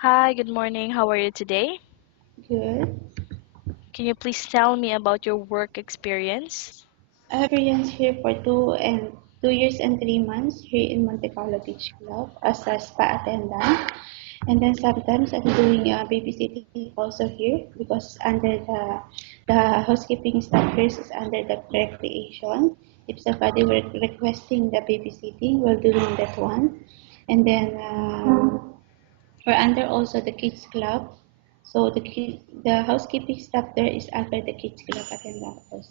Hi, good morning. How are you today? Good. Can you please tell me about your work experience? I have experience here for 2 years and 3 months here in Monte Carlo Beach Club as a spa attendant. And then sometimes I'm doing babysitting also here because under the housekeeping staff here is under the recreation. If somebody were requesting the babysitting, we're doing that one. And then we're under also the kids club. So the housekeeping staff there is under the kids club attendant also.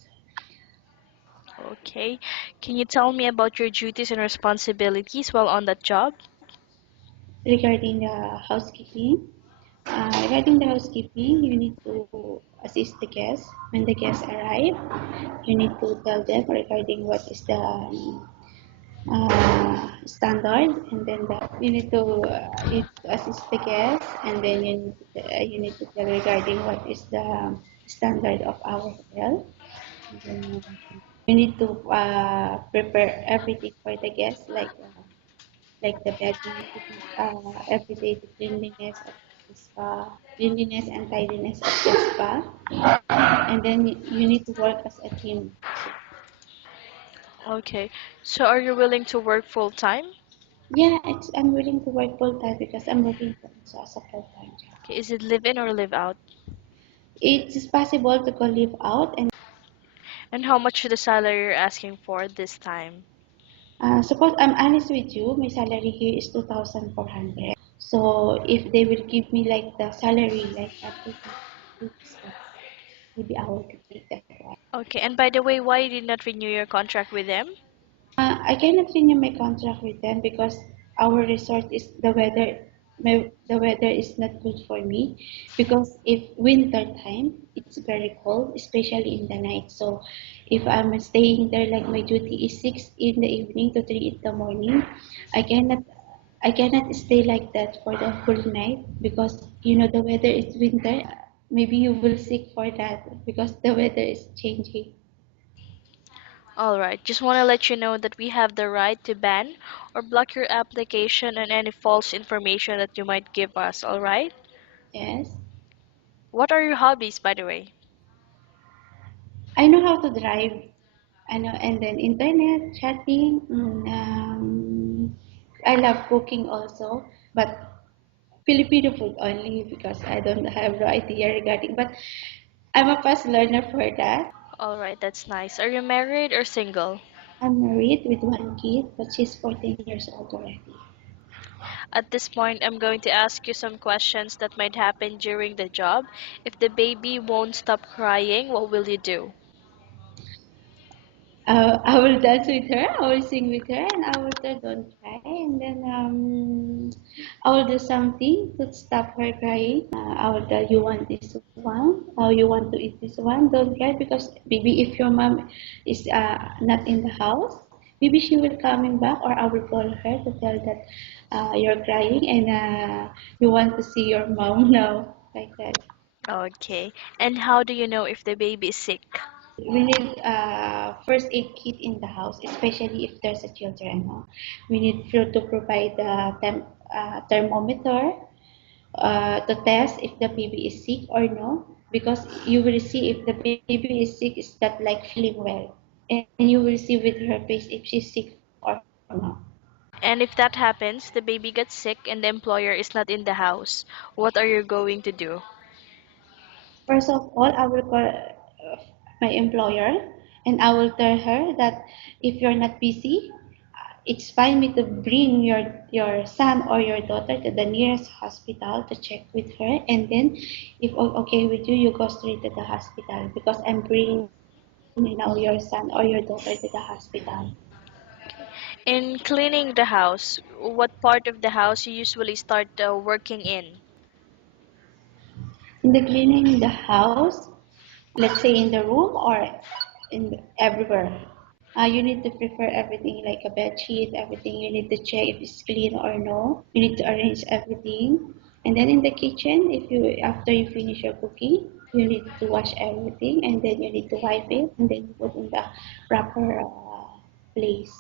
Okay. Can you tell me about your duties and responsibilities while on that job? Regarding the housekeeping, regarding the housekeeping, you need to assist the guests. When the guests arrive, you need to tell them regarding what is the standard, and then you need to assist the guests, and then you need to tell regarding what is the standard of our hotel. And then you need to prepare everything for the guests, like the bedding, every day the cleanliness of the spa, cleanliness and tidiness of the spa, and then you need to work as a team. Okay. So are you willing to work full time? Yeah, I'm willing to work full time because I'm working also as a full time job. Okay, is it live in or live out? It is possible to go live out, and And how much the salary you're asking for this time? suppose I'm honest with you, my salary here is 2,400. So if they will give me like the salary like at 2,000, maybe I will take that one. Okay, and by the way, why you did not renew your contract with them? I cannot renew my contract with them because our resort is the weather is not good for me because if winter time it's very cold, especially in the night. So if I'm staying there, like my duty is 6 in the evening to 3 in the morning, I cannot I cannot stay like that for the whole night because the weather is winter. Maybe you will sick for that because the weather is changing. Alright, just want to let you know that we have the right to ban or block your application and any false information that you might give us, alright? Yes. What are your hobbies, by the way? I know how to drive. I know, and then internet chatting. I love cooking also, but Filipino food only because I don't have no idea regarding. But I'm a fast learner for that. Alright, that's nice. Are you married or single? I'm married with one kid, but she's 14 years old already. At this point, I'm going to ask you some questions that might happen during the job. If the baby won't stop crying, what will you do? I will dance with her, I will sing with her, and I will tell don't cry. And then I will do something to stop her crying. I will tell you want this one, or you want to eat this one. Don't cry because maybe if your mom is not in the house, maybe she will coming back, or I will call her to tell that you're crying and you want to see your mom now, like that. Okay. And how do you know if the baby is sick? We need first aid kit in the house, especially if there's a children. No? We need to provide the thermometer to test if the baby is sick or no, because you will see if the baby is sick, is that like feeling well, and you will see with her face if she's sick or no. And if that happens, the baby gets sick and the employer is not in the house, what are you going to do? First of all, I will call my employer and I will tell her that if you're not busy, it's fine me to bring your son or your daughter to the nearest hospital to check with her, and then if okay with you, you go straight to the hospital because I'm bringing your son or your daughter to the hospital. In cleaning the house, what part of the house you usually start working in? In the cleaning the house, let's say in the room or everywhere. You need to prepare everything like a bed sheet, everything. You need to check if it's clean or no. You need to arrange everything. And then in the kitchen, if you after you finish your cooking, you need to wash everything and then you need to wipe it and then you put in the proper place.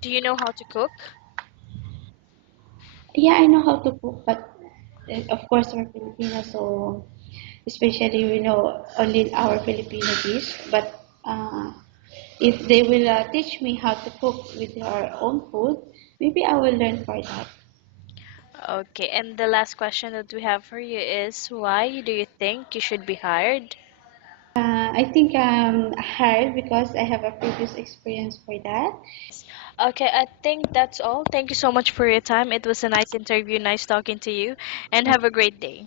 Do you know how to cook? Yeah, I know how to cook, but of course we're Filipino, so especially we know only our Filipino dish. But if they will teach me how to cook with our own food, maybe I will learn for that. Okay, and the last question that we have for you is why do you think you should be hired? I think I'm hired because I have a previous experience for that. Okay, I think that's all. Thank you so much for your time. It was a nice interview, nice talking to you, and have a great day.